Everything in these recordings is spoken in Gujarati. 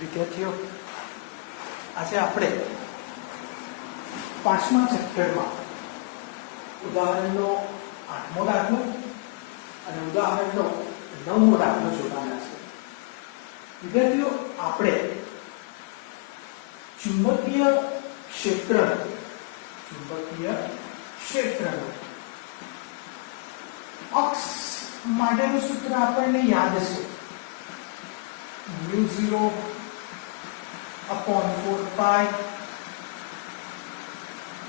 વિદ્યાર્થીઓ, આજે આપણે 5મા ચેપ્ટરમાં ઉદાહરણનો 8મો દાખલો અને ઉદાહરણનો 9મો દાખલો જોવાના છે. વિદ્યાર્થીઓ, આપણે ચુંબકીય ક્ષેત્રનો અક્ષ માટેનું સૂત્ર આપણને યાદ છે. μ0 upon 4 pi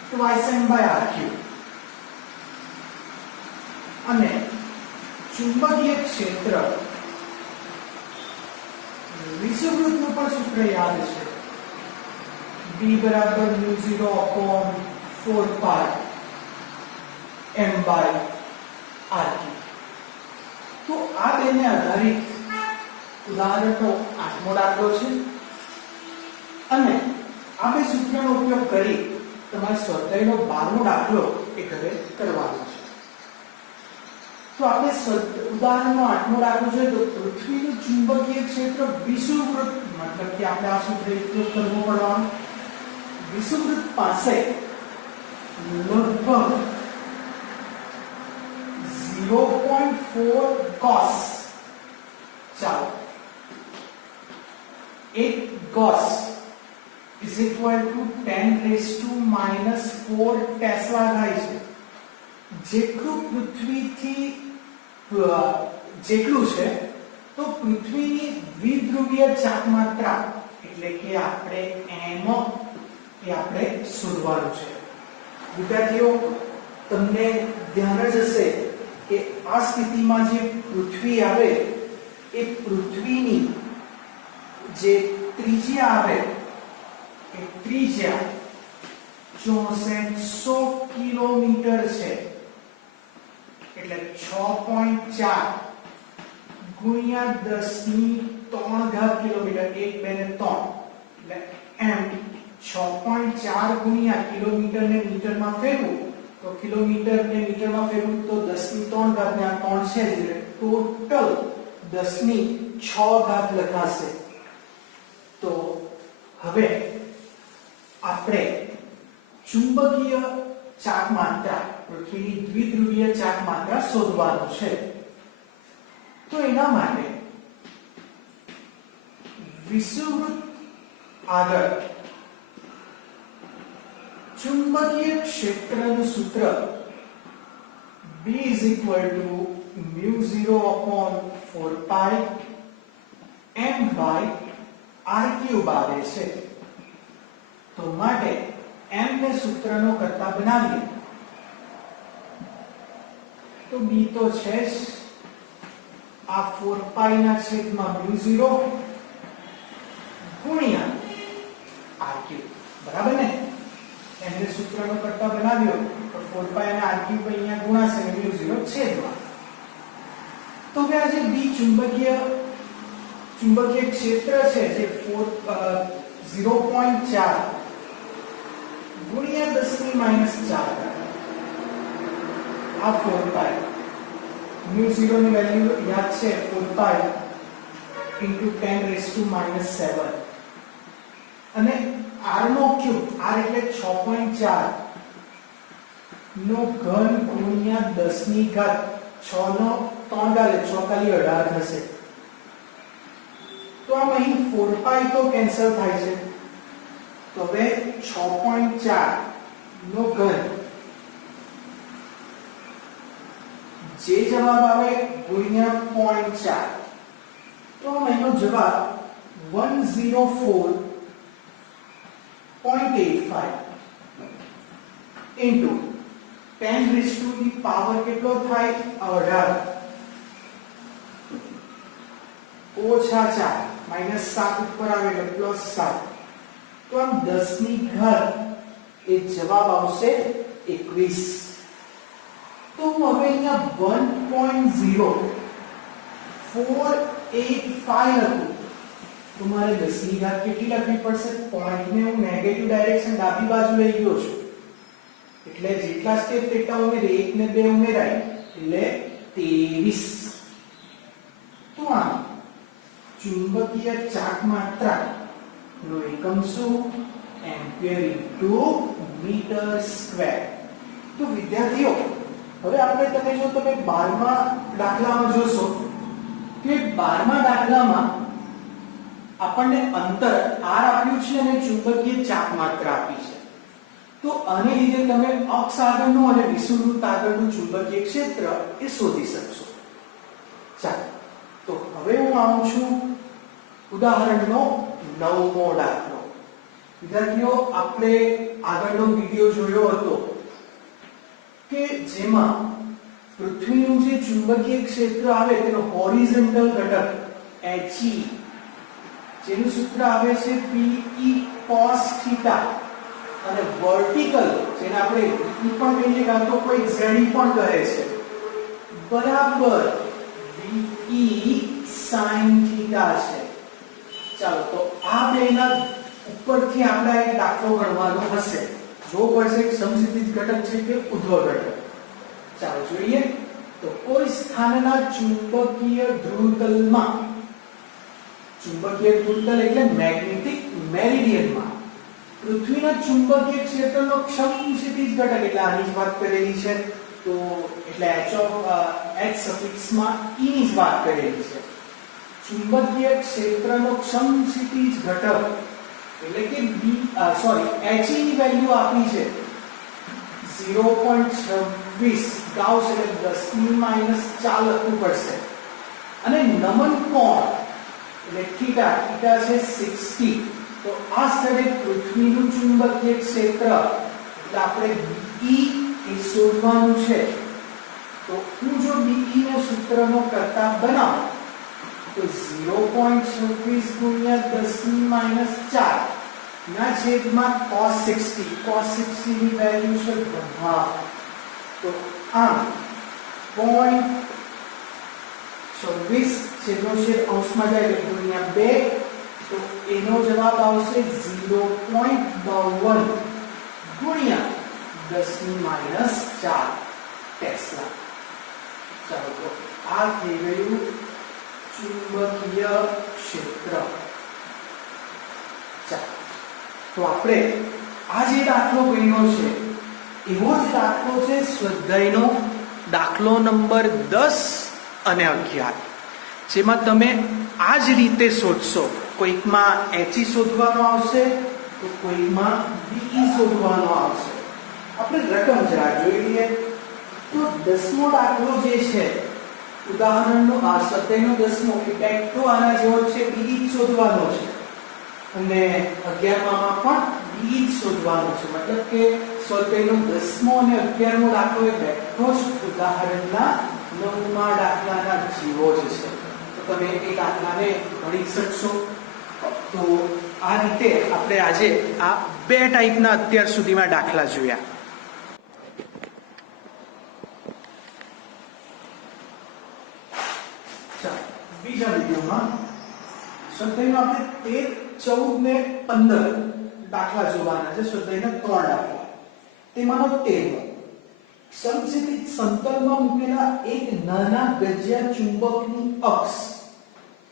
twice m by r cube. અને ચુંબકીય ક્ષેત્ર વિષુવવૃત્તનું પણ સૂત્ર યાદ છે. B બરાબર μ0 upon 4 pi m by r cube. તો આ બેને આધારિત ઉદાહરણનો 8મો દાખલો છે અને આ બે સૂત્રનો ઉપયોગ કરી તમારે સ્વાધ્યાયનો 12મો દાખલો એ ઘરે કરવાનો છે. તો આપણે ઉદાહરણનો 8મો દાખલો છે. તો પૃથ્વીનું ચુંબકીય ક્ષેત્ર વિષુવવૃત્ત, મતલબ કે આપણે આ સૂત્ર ઉપયોગ કરવો પડવાનો. વિષુવવૃત્ત પાસે લગભગ 0.4 cos, ચાલો, 1 cos is equal to 10 raised to minus 4 tesla થાય છે. જેટલું પૃથ્વીથી જેટલું છે તો પૃથ્વીની દ્વિધ્રુવીય ચાપમાત્રા એટલે કે આપણે m એ આપણે શોધવાનું છે. વિદ્યાર્થીઓ, તમને ધ્યાન જ હશે કે આ સ્થિતિમાં જે પૃથ્વી આવે એ પૃથ્વીની જે ત્રિજ્યા આવે એ ત્રિજ્યા 6400 કિલોમીટર છે. એટલે 6.4 ગુણ્યા 10⁻³ કિલોમીટર, 1 2 ને 3 એટલે m 6.4 ગુણ્યા કિલોમીટર ને મીટરમાં ફેરવું તો કિલોમીટર ને મીટરમાં ફેરવું તો 10⁻³ ને આ 3 છે એટલે ટોટલ 10⁶ લખાશે. તો હવે આપણે ચુંબકીય ચાપમાત્રા, પૃથ્વીની દ્વિધ્રુવીય ચાપમાત્રા શોધવાનું છે. તો એના માટે વિષુવવૃત્ત આગળ ચુંબકીય ક્ષેત્રનું સૂત્ર B is equal to μ0 upon 4 pi m by r cube આવે છે. તો માટે m ને સૂત્રનો કરતા બનાવીએ તો b તો છે જ, આ 4 pi ના છેદમાં μ0 ગુણ્યા r cube, બરાબર ને? m ને સૂત્રનો કરતા બનાવ્યો તો 4 pi અને r cube અહીંયા ગુણાશે અને μ0 છેદમાં. તો હવે આ જે b ચુંબકીય ક્ષેત્ર છે જે 0.4 ગુણ્યા 10⁻⁴ આ 4 pi, μ0 ની વેલ્યુ યાદ છે 4 pi into 10⁻⁷ અને r નો ક્યુબ, r એટલે 6.4 નો ઘન ગુણ્યા 10⁻⁶, 6 નો 3 ડાલે 6 × 18 થશે. તો આમ અહીં 4 pi તો કેન્સલ થાય છે. તો હવે 6.4 નો ઘન જે જવાબ આવે ગુણ્યા 0.4, તો એનો જવાબ 104.85 into 10⁻⁴ કેટલો થાય? 18 ઓછા 4 -7 ઉપર આવે એટલે +7. તો આમ 10⁻⁴ એ જવાબ આવશે 21. તો હવે અહીંયા 1.0485 લખું તો મારે 10⁻⁴ કેટલી લખવી પડશે? પોઈન્ટ ને હું નેગેટિવ ડાયરેક્શન ડાબી બાજુ લઈ ગયો છું એટલે જેટલા સ્ટેપ તેટલા ઉમેરે, 1 ને 2 ઉમેરાય એટલે 23. તો આમ ચુંબકીય ચાક માત્રાનો એકમ શું? Ampere into meter square. તો વિદ્યાર્થીઓ, હવે આપણે તમે 12મા દાખલામાં જોશો કે 12મા દાખલામાં આપણને અંતર r આપ્યું છે અને ચુંબકીય ચાક માત્રા આપી છે. તો આને લીધે તમે અક્ષ આગળનું અને વિષુવવૃત્ત આગળનું ચુંબકીય ક્ષેત્ર એ શોધી શકશો. ચાલો, તો હવે હું આવું છું ઉદાહરણનો 9મો દાખલો. વિદ્યાર્થીઓ, આપણે આગળનો વિડિયો જોયો હતો કે જેમાં પૃથ્વીનું જે ચુંબકીય ક્ષેત્ર આવે તેનો હોરિઝોન્ટલ ઘટક He, જેનું સૂત્ર આવે છે Pe cos θ, અને વર્ટિકલ જેને આપણે E પણ કહીએ કાં તો કોઈ Z પણ કહે છે, બરાબર Be sin θ છે. ચાલો, તો આ બેના ઉપરથી આપણે એક દાખલો ગણવાનો હશે. જો પડશે કે સમસ્થિતિજ ઘટક છે કે ઉદ્ધવ ઘટક. ચાલો જોઈએ. તો કોઈ સ્થાનના ચુંબકીય ધ્રુવતલમાં, ચુંબકીય ધ્રુવતલ એટલે મેગ્નેટિક મેરિડિયનમાં પૃથ્વીના ચુંબકીય ક્ષેત્રનો સમસ્થિતિજ ઘટક એટલે આની જ વાત કરેલી છે, તો એટલે h સફિક્સમાં e ની જ વાત કરેલી છે. ચુંબકીય ક્ષેત્રનો સમસ્થિતિજ ઘટક એટલે કે He ની વેલ્યુ આપી છે 0.26 ગાઉસ એટલે 10 - 4 લખવું પડશે. અને નમન કોણ એટલે થીટા છે 60. તો આ સ્થળે પૃથ્વીનું ચુંબકીય ક્ષેત્ર એટલે આપણે Be એ શોધવાનું છે. તો હું જો Be નો સૂત્રનો કરતા બનાવું તો 0.26 ગુણ્યા 10 - 4 ના છેદમાં cos 60 ની વેલ્યુ છે 1/2. તો આમ 0.26 છેદનો છેદ અંશમાં જાય એટલે ગુણ્યા 2, તો એનો જવાબ આવશે 0.52 ગુણ્યા 10 - 4 ટેસ્લા. ચાલો, તો આ થઈ ગયું ચુંબકીય ક્ષેત્ર. ચાલો, તો આપણે આ જે દાખલો ગણ્યો છે એવો જ દાખલો છે સ્વાધ્યાયનો દાખલો નંબર 10 અને 11, જેમાં તમે આ જ રીતે શોધશો. કોઈકમાં He શોધવાનો આવશે તો કોઈકમાં Be શોધવાનો આવશે. આપણે રકમ જરા જોઈ લઈએ. તો 10મો દાખલો જે છે ઉદાહરણનો આ સ્વાધ્યાયનો 10મો તો આના જેવો છે. Be શોધવાનો છે અને 11માં પણ Be શોધવાનો છે. મતલબ કે સ્વાધ્યાયનો 10મો અને 11મો દાખલો એ બેઠો જ ઉદાહરણના 9મા દાખલાના જેવો જ છે. તો તમે એ દાખલાને ગણી શકશો. તો આ રીતે આપણે આજે આ બે ટાઈપના અત્યાર સુધીમાં દાખલા જોયા. બીજા વિડિયોમાં સ્વાધ્યાયનો આપણે 13, 14 ને 15 દાખલા જોવાના છે. સ્વાધ્યાયના 3 દાખલા, તેમાંનો 13મો. સમસ્થિતિજ સમતલમાં મૂકેલા એક નાના ગજિયા ચુંબકની અક્ષ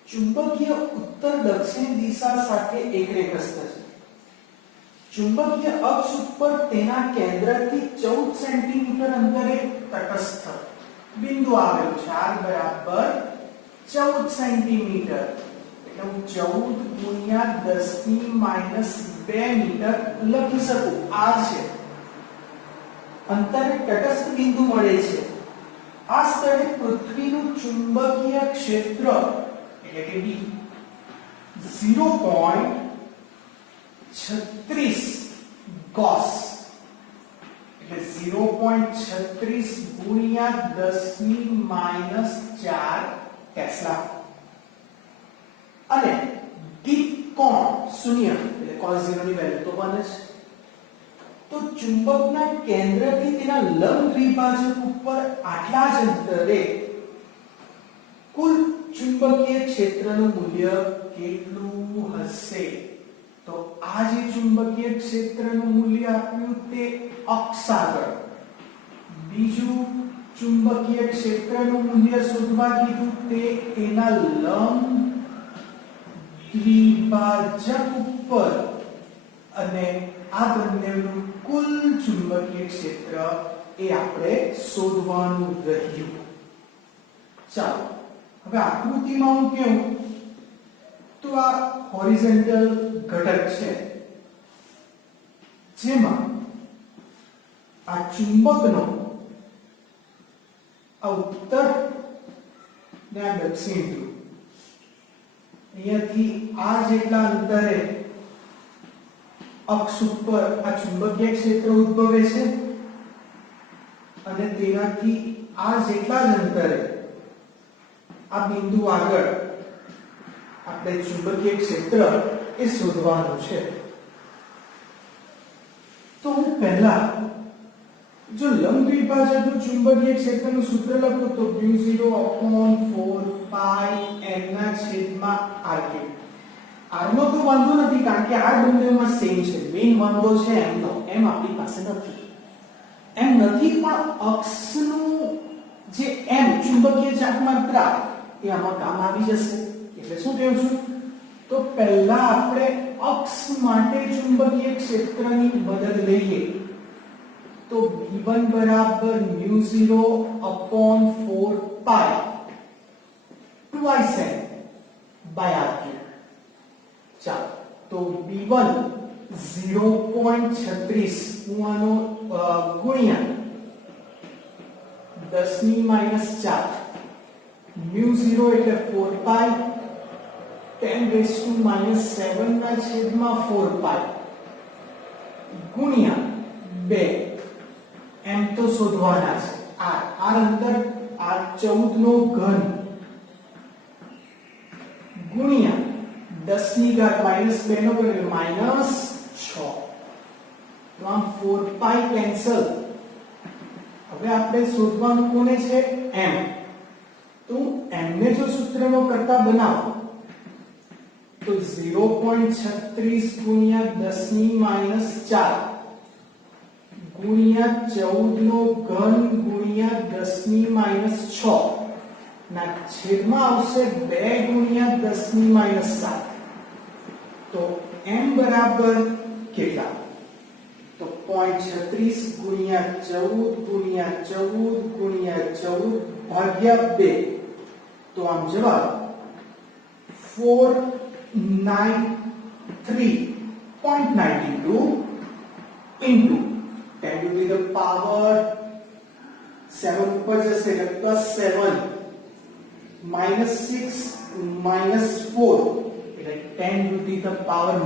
ચુંબકીય ઉત્તર દક્ષિણ દિશા સાથે એકરેખસ્થ છે. ચુંબકીય અક્ષ ઉપર તેના કેન્દ્રથી 14 સેન્ટીમીટર અંતરે તટસ્થ બિંદુ આવેલું છે. r બરાબર 14 સેન્ટીમીટર એટલે હું 14 ગુણ્યા 10 - 2 મીટર લખી શકું. આ છે અંતરે તટસ્થ બિંદુ મળે છે. આ સ્થળે પૃથ્વીનું ચુંબકીય ક્ષેત્ર એટલે કે B 0.36 ગોસ એટલે 0.36 ગુણ્યા 10 - 4 ટેસ્લા. અને દીપ કોણ 0 એટલે cos 0 ની વેલ્યુ તો 1 જ. તો ચુંબકના કેન્દ્રથી તેના લંબ દ્વિભાજક ઉપર આટલા જ અંતરે કુલ ચુંબકીય ક્ષેત્રનું મૂલ્ય કેટલું હશે? તો આ જે ચુંબકીય ક્ષેત્રનું મૂલ્ય આપ્યું તે અક્ષ આગળ, બીજું ચુંબકીય ક્ષેત્રનું મૂલ્ય શોધવા કીધું તે તેના લંબ દ્વિભાજક ઉપર અને આ બંનેનું કુલ ચુંબકીય ક્ષેત્ર એ આપણે શોધવાનું રહ્યું. ચાલો હવે આકૃતિમાં હું કહું તો આ હોરિઝોન્ટલ ઘટક છે જેમાં આ ચુંબકનો આ ઉત્તર ને આ દક્ષિણ ધ્રુવ અહીંયાથી આ જેટલા અંતરે અક્ષ ઉપર આ ચુંબકીય ક્ષેત્ર ઉદ્ભવે છે અને તેનાથી આ જેટલા જ અંતરે આ બિંદુ આગળ આપણે ચુંબકીય ક્ષેત્ર એ શોધવાનું છે. તો હું પહેલા જો લંબ દ્વિભાજકનું ચુંબકીય ક્ષેત્રનું સૂત્ર લખું તો μ0/4πm/r3. r નો તો વાંધો નથી કારણ કે આ બંનેમાં સેમ છે. મેઈન વાંધો છે m નો. m આપણી પાસે નથી. એમ નથી પણ અક્ષનું જે m ચુંબકીય ચાકમાત્રા એ આમાં કામ આવી જશે. એટલે શું કહું છું તો પહેલા આપણે અક્ષ માટે ચુંબકીય ક્ષેત્રની મદદ લઈએ તો v1 બરાબર μ0/4π 2πm/r3. ચાલો તો v1 0.36 હું આનો ગુણ્યા 10⁻⁴ μ0 એટલે 4π 10⁻⁷/4π ગુણ્યા 2 એમ તો શોધવાના છે. r અંતર r 14 નો ઘન ગુણ્યા 10 ની ઘાત -2 નો ઘન -6. તો આમ 4π કેન્સલ. હવે આપણે શોધવાનું કોને છે m. તો m ને જો સૂત્રનો કરતા બનાવો તો 0.36 ગુણ્યા 10⁻⁴ ગુણ્યા 14 નો ઘન ગુણ્યા 10⁻⁶ ના છેદમાં આવશે 2 ગુણ્યા 10⁻⁷. તો m બરાબર કેટલા તો 0.36 ગુણ્યા 14 ગુણ્યા 14 ગુણ્યા 14 ભાગ્યા 2. તો આમ જવાબ 493.92 into 10 to the power 7 ઉપર જશે એટલે +7 -6 -4 એટલે 10 to the power -3.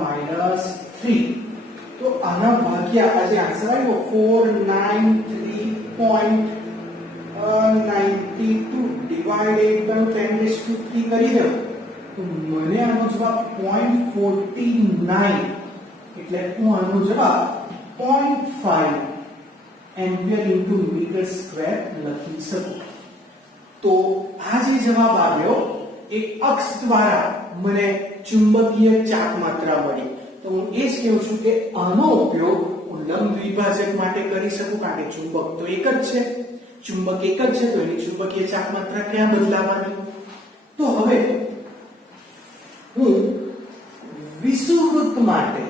તો આના ભાગ્યા આ જે આન્સર આવ્યો 493.92 ડિવાઇડેડ બાય 10⁻³ કરી દો તો મને આનો જવાબ 0.49 એટલે હું આનો જવાબ 0.5 એમ્પિયર ઇન્ટુ મીટર સ્ક્વેર લખી શકું. તો આ જે જવાબ આવ્યો એ અક્ષ દ્વારા મને ચુંબકીય ચાકમાત્રા મળી. તો હું એ જ કહું છું કે આનો ઉપયોગ હું લંબ દ્વિભાજક માટે કરી શકું કારણ કે ચુંબક તો એક જ છે. ચુંબક એક જ છે તો એની ચુંબકીય ચાકમાત્રા ક્યાં બદલાવાની. તો હવે હું વિષુવવૃત્ત માટે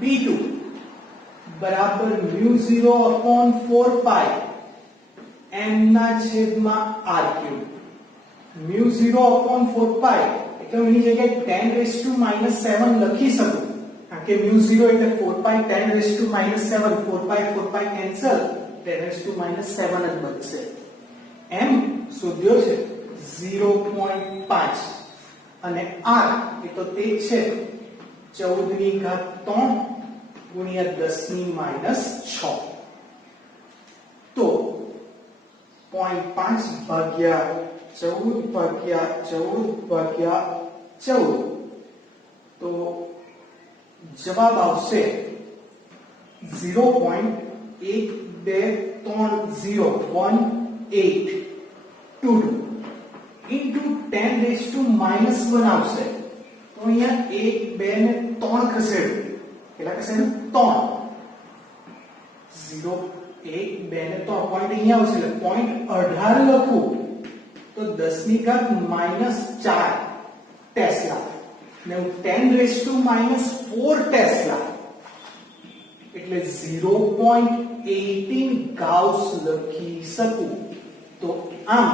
B2 બરાબર μ0/4π m/r3. μ0/4π એટલે હું એની જગ્યાએ 10⁻⁷ લખી શકું કારણ કે μ0 એટલે 4π 10⁻⁷. 4π કેન્સલ 10⁻⁷ જ બચશે. m શોધ્યો છે 0.5 અને r એ તો તે છે 14 ની ઘાત 3 ગુણ્યા 10⁻⁶. તો 0.5 ભાગ્યા 14 ભાગ્યા 14 ભાગ્યા 14 તો જવાબ આવશે 0.12301822 into 10⁻⁻1 આવશે. તો અહીંયા 1 2 ને 3 ખસેડો કેટલા ખસેડો 3 0 1 2 ને તો પોઈન્ટ અહીંયા આવશે એટલે પોઈન્ટ 18 લખું તો 10 ની ઘાત -4 ટેસ્લા ને હું 10⁻⁻4 ટેસ્લા એટલે 0.18 ગાઉસ લખી શકું. તો આમ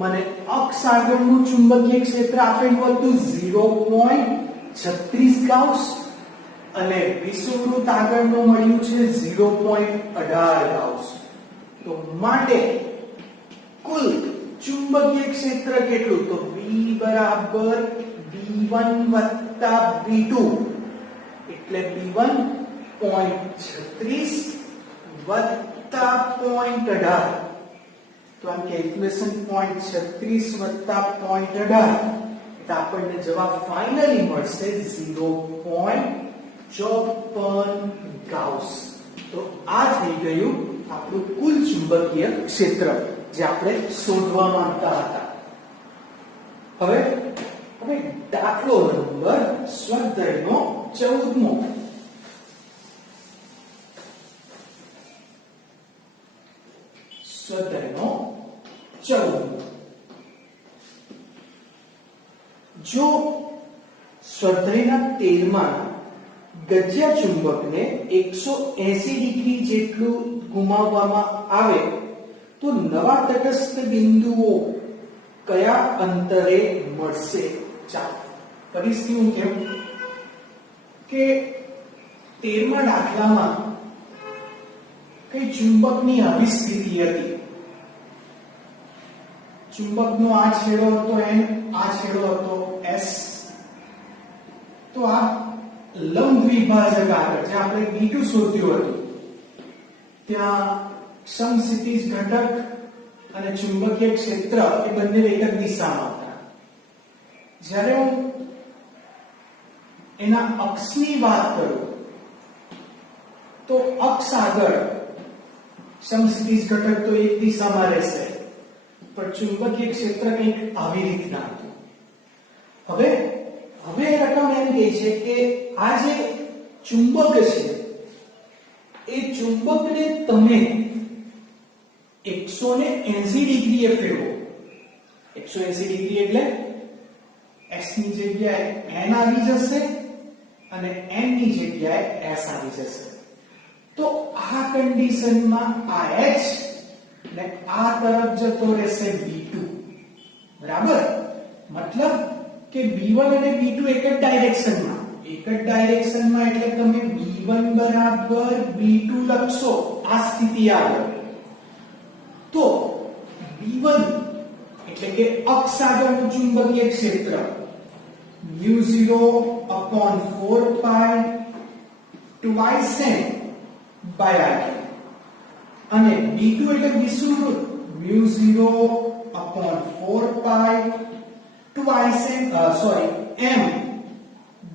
મને અક્ષ આગળનું ચુંબકીય ક્ષેત્ર આપેલું હતું 0.36 ગાઉસ અને વિષુવવૃત્ત આગળનું મળ્યું છે 0.18 ગાઉસ. તો માટે કુલ ચુંબકીય ક્ષેત્ર કેટલું? તો B બરાબર B1 વત્તા B2 એટલે B1 0.36 વત્તા 0.18. તો આ કેલ્ક્યુલેશન 0.36 વત્તા 0.18 તો આપણને જવાબ ફાઇનલી મળશે 0.54 ગાઉસ. તો આ થઈ ગયું આપણું કુલ ચુંબકીય ક્ષેત્ર જે આપણે શોધવા માંગતા હતા. હવે દાખલો નંબર સ્વાધ્યાયનો 14મો. સ્વાધ્યાયનો 14મો. જો સ્વાધ્યાયના 13માં ગજ્યા ચુંબકને 180 ડિગ્રી જેટલું ઘુમાવવામાં આવે તો નવા તટસ્થ બિંદુઓ કયા અંતરે મળશે? ચાલો ફરીથી હું કહું કે 13મા દાખલામાં કઈ ચુંબકની આવી સ્થિતિ હતી. ચુંબકનો આ છેડો હતો N, આ છેડો હતો S. તો આ લંબ દ્વિભાજક આગળ જે આપણે B2 શોધ્યું હતું ત્યાં સમસ્થિતિજ ઘટક અને ચુંબકીય ક્ષેત્ર એ બંને એક જ દિશામાં હતા. જ્યારે હું એના અક્ષની વાત કરું તો અક્ષ આગળ સમસ્થિતિજ ઘટક તો એક દિશામાં રહેશે પણ ચુંબકીય ક્ષેત્ર કંઈક આવી રીતના હતું. હવે રકમ એમ કહે છે કે આ જે ચુંબક છે એ ચુંબકને તમે 180 ડિગ્રીએ ફેરવો. 180 ડિગ્રી એટલે x ની જગ્યાએ n આવી જશે અને n ની જગ્યાએ s આવી જશે. તો આ કન્ડિશનમાં આ h ને આ તરફ જતો રહેશે B2. બરાબર? મતલબ કે B1 અને B2 એક જ ડાયરેક્શનમાં એટલે તમે B1 બરાબર B2 લખશો આ સ્થિતિ આવે તો B1 એટલે કે અક્ષ આગળનું ચુંબકીય ક્ષેત્ર μ0/4π twice n by r અને B2 એટલે વિષુવવૃત્ત μ0/4π twice n m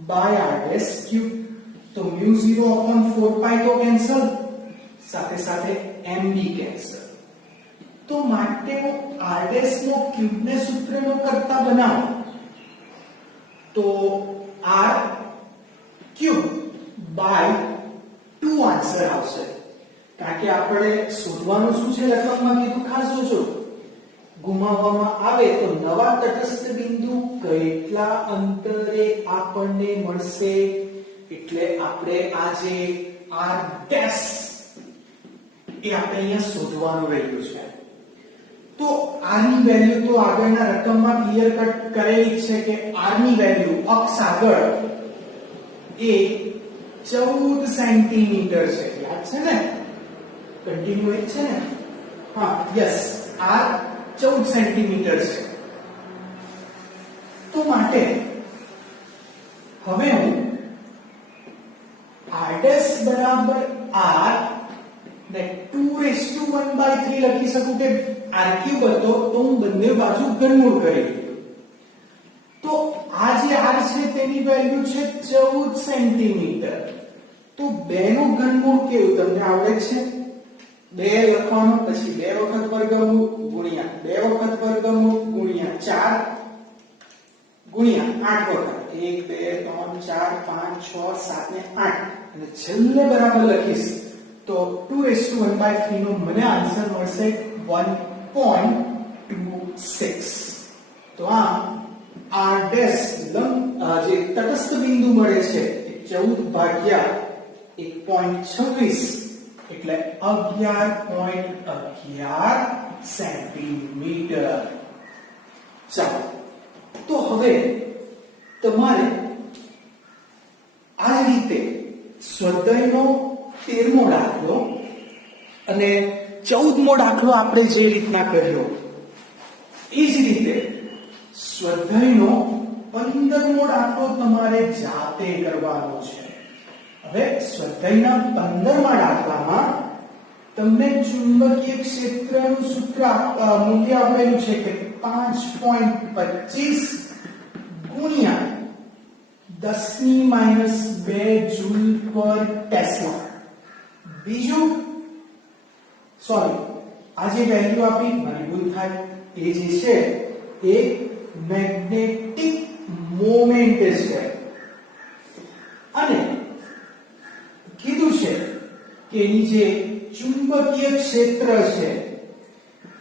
by r dash cube. તો μ0/4π તો કેન્સલ, સાથે સાથે mb કેન્સલ. તો માટે હું r dash નો ક્યુબ ને સૂત્રનો કરતા બનાવો તો r ક્યુબ બાય 2 આન્સર આવશે. કારણ કે આપણે શોધવાનું શું છે રકમમાં કીધું ખાસ જોજો. ઘુમાવવામાં આવે તો નવા તટસ્થ બિંદુ કેટલા અંતરે આપણને મળશે એટલે આપણે આ જે r ડેશ એ આપણે અહીંયા શોધવાનું રહ્યું છે. તો r ની વેલ્યુ તો આગળના રકમમાં ક્લિયર કટ કરેલી છે કે r ની વેલ્યુ અક્ષ આગળ એ 14 સેન્ટીમીટર છે. યાદ છે ને? કન્ટિન્યુઅસ છે ને? હા, યસ, r 14 સેન્ટીમીટર છે. તો માટે હવે હું r dash બરાબર r ને 2⁻⁴ લખી શકું કે r ક્યુબ હતો તો હું બંને બાજુ ઘનમૂળ કરી દીધું. તો આ જે r છે તેની વેલ્યુ છે 14 સેન્ટીમીટર. તો 2 નું ઘનમૂળ કેવું તમને આવડે છે? 2 લખવાનું પછી 2 વખત વર્ગમૂળ ગુણ્યા 2 વખત વર્ગમૂળ ગુણ્યા 4 ગુણ્યા 8 વખત 1 2 3 4 5 6 7 ને 8 અને છેલ્લે બરાબર લખીશ તો 2:1/3 નો મને આન્સર મળશે 1.26. તો આ r ડેશ જે તટસ્થ બિંદુ મળે છે એ 14 ભાગ્યા 1.26 એટલે 11.11 સેન્ટીમીટર. ચાલો, તો હવે તમારે આ રીતે સ્વાધ્યાયનો 13મો દાખલો અને 14મો દાખલો આપણે જે રીતના કર્યો એ જ રીતે સ્વાધ્યાયનો 15મો દાખલો તમારે જાતે કરવાનો છે. હવે સ્વાધ્યાયના 15મા દાખલામાં તમને ચુંબકીય ક્ષેત્રનું સૂત્ર મૂલ્ય આપેલું છે કે 5.25 ગુણ્યા 10⁻² જૂલ પર ટેસ્લા. બીજું આ જે વેલ્યુ આપી મારી ભૂલ થાય એ જે છે એ મેગ્નેટિક મોમેન્ટ છે અને કીધું છે કે એની જે ચુંબકીય ક્ષેત્ર છે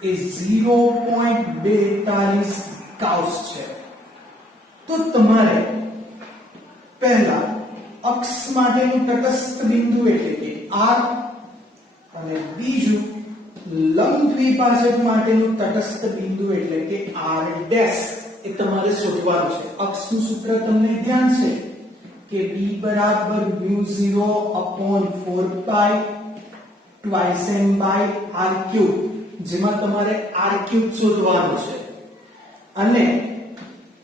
એ 0.42 ગાઉસ છે. તો તમારે પહેલા અક્ષ માટેનું તટસ્થ બિંદુ એટલે કે R અને બીજું લંબ દ્વિભાજક માટેનું તટસ્થ બિંદુ એટલે કે R ડેશ એ તમારે શોધવાનું છે. અક્ષનું સૂત્ર તમને ધ્યાન છે કે B બરાબર μ0/4π twice m by r cube, જેમાં તમારે r cube શોધવાનું છે અને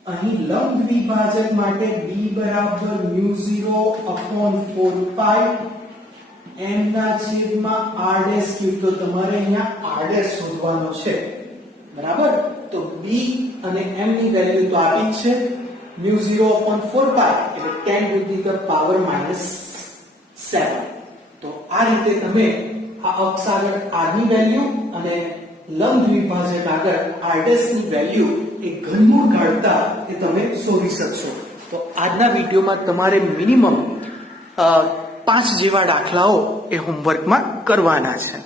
અહીં લંબ દ્વિભાજક માટે B બરાબર μ0/4π m ના છેદમાં r ડેશ ક્યુબ. તો તમારે અહીંયા r ડેશ શોધવાનો છે, બરાબર. તો B અને m ની વેલ્યુ તો આપી છે. μ0/4π એટલે 10⁻⁻⁷. તો આ રીતે તમે આ અક્ષ આગળ r ની વેલ્યુ અને લંબ દ્વિભાજક આગળ r ડેશ ની વેલ્યુ એ ઘનમૂળ કાઢતા એ તમે શોધી શકશો. તો આજના વિડિયોમાં તમારે મિનિમમ 5 જેવા દાખલાઓ એ હોમવર્કમાં કરવાના છે.